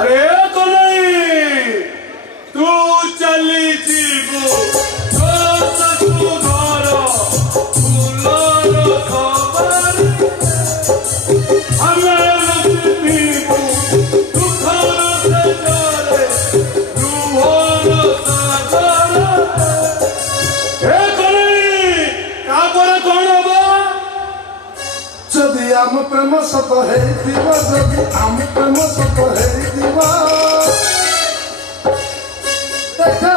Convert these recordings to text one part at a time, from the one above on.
अरे तो नहीं तू चली जीवो आम प्रेम सत है दिवा जदि आम प्रेम सत है दिवा देखा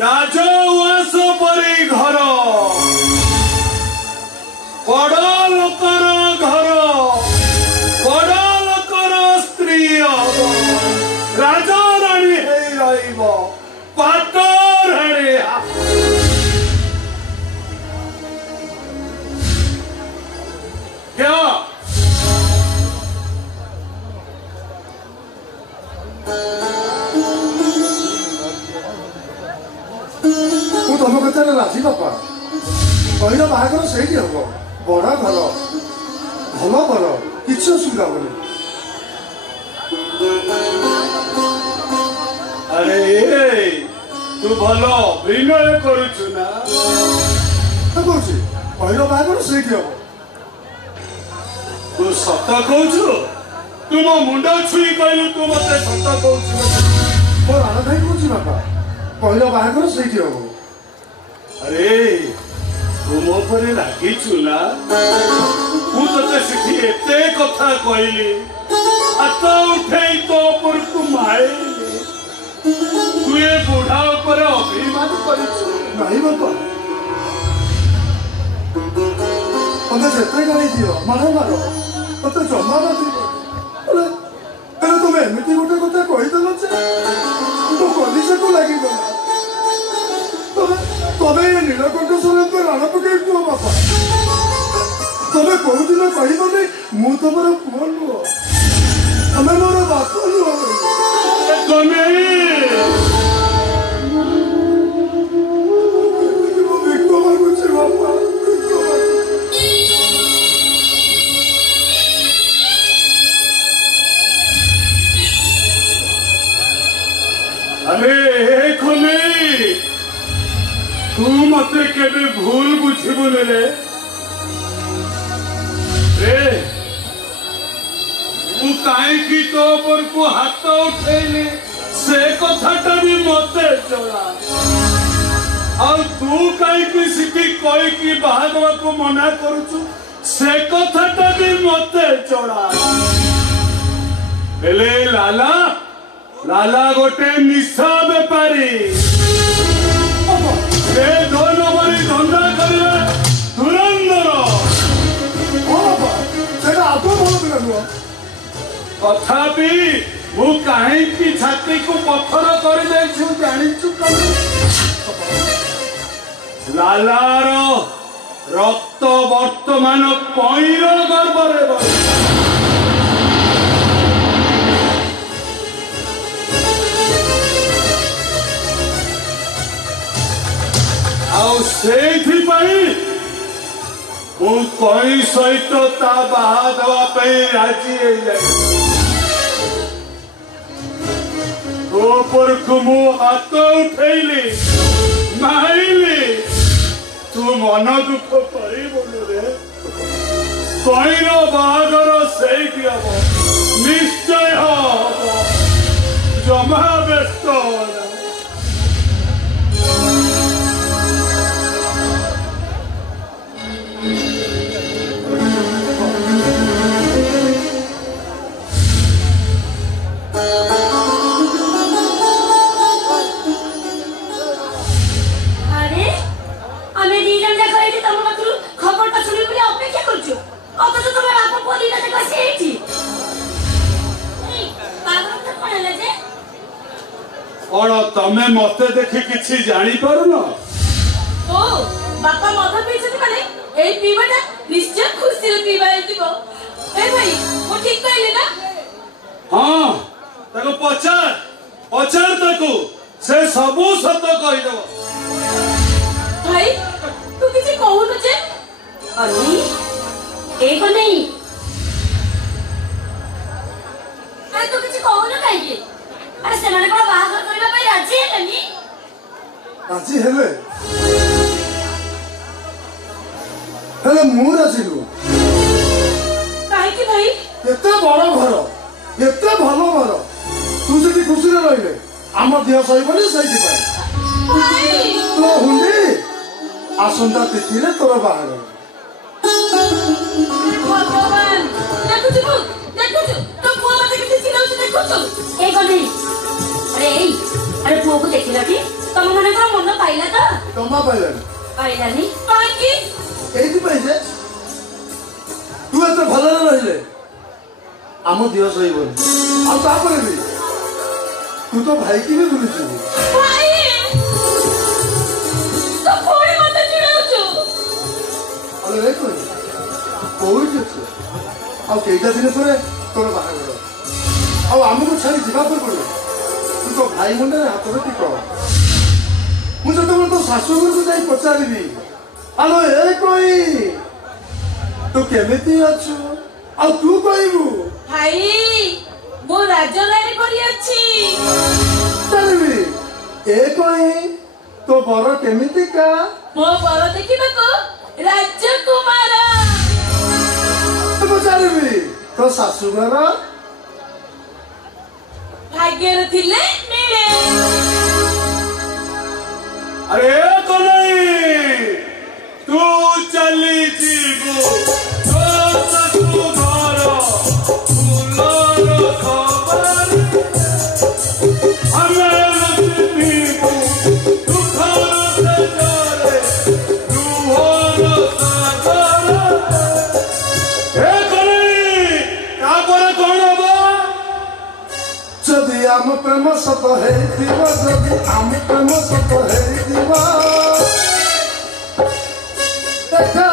राजवास परी घर बड़ लोकर घर बड़ लोकर स्त्री राजा राणी पाटर क्या तुम कथा राजी बापा कहल बाहर से हम बड़ा घर भल घर किसी असुविधा हेनी। अरे तू भल विनय करुचु ना कहूँ कहल बाहर से हम तू सत कहु तू मो मुंड छुई कहलु तू मत सत कहु मोर आना भाई कौन बापा कहल बाहर से हम। अरे तू मो पर रागिचु ना तू ते सीठी एते कथा कहली हाथ उठे तो पर तू माइली तू ये बुढ़ा पर अभिमान करिछु नहीं बापा मत जिते गाड़ी दियो मारो मारो मत जमा ना तुम एमती गोटे कथा कहीदेल तो कलिशा को लगी तबे नीलकंठेश्वर राण पकड़ कुह बापा तबे कौ दिन कहबनी मु तुम पुआ नुह तमें मोर बाप नुह भिक मागुची बापा अरे तू मत केबे भूल बुझबु रे तू कहीं तो पर को हाथ उठेली से कथाटा भी मत चला और तू कहीं सीटी कही कि बाहादवा को मना करुचु से कथाटा भी मत चला बेले लाला लाला गोटे निशा बेपारी धंदा करे धुरंधर तथापि मु कहीं छाती को पत्थर कर जाचु लालार रक्त वर्तमान पैर गर्भरे कई सहित बाहा देवाई राजी हो मु हाथ उठेली माइली तू मन दुख करू रे कईर बाहागर से हम निश्चय हम जमा व्यस्त अरे हमें दी जन देखो ये तुम तमे मते देखि किछि जानी पारुनो ओ बापा मद पीछे माने ए पीवाटा निश्चय खुशी रे पीवा हेतिबो ए भाई वो ठीक कहले ना हां ताको पचार ताको से सबू सत कहि देबो भाई तू किसी कहू न जे अरे एको नहीं अरे तू किसी कहू न काहे अरे से माने कोन बाहागर करिबा पई राजी हेलनी राजी हेले हेले मु राजी नु काहे कि भाई एते बड़ घर एते भलो घर तू जदी खुशी रे रहिले आम देह सहीबनी सही पाए भाई तो हुंडी आसंता तिथि रे तोर बाहागर भगवान देखु तो पुआ मते किसी चिनाउ से देखु ए गने अरे पुआ को देखिला कि तम माने को मन पाइला तो तमा पाइला नहीं काहे कि एथि पाइ जे तू एते भलो रे रहिले आम देह सहीबनी आ तापर भी तू तो भाई की भी भूली छु भाई तो कोई मते चिनाउ छु अरे रे कोई छु आ केटा दिन परे तोर बाहागर आ हमको छाड़ी जीवा पर पड़ो तू तो भाई मुंडे हाथ में टिको मुझे तो शाशु को जाई पचारिबी आलो ए कोई तो केमिति अछु आ तू कहबू भाई वो राजरानी परी अछि चलबी ए कोई तो बर केमिति का मो बर देखिबा को राजकुमार तो पचारिबी तो शाशु घर भाग्यर थिले मिले अरे तो नहीं तू चली जीवो तो ससु घर फूलर खबर हमें लुटीबू दुखर सजरे रुहर सागर ए कली का पर कोन बा जदि आम प्रेम सत है दिवा जदि आम प्रेम सत है दिवा देखा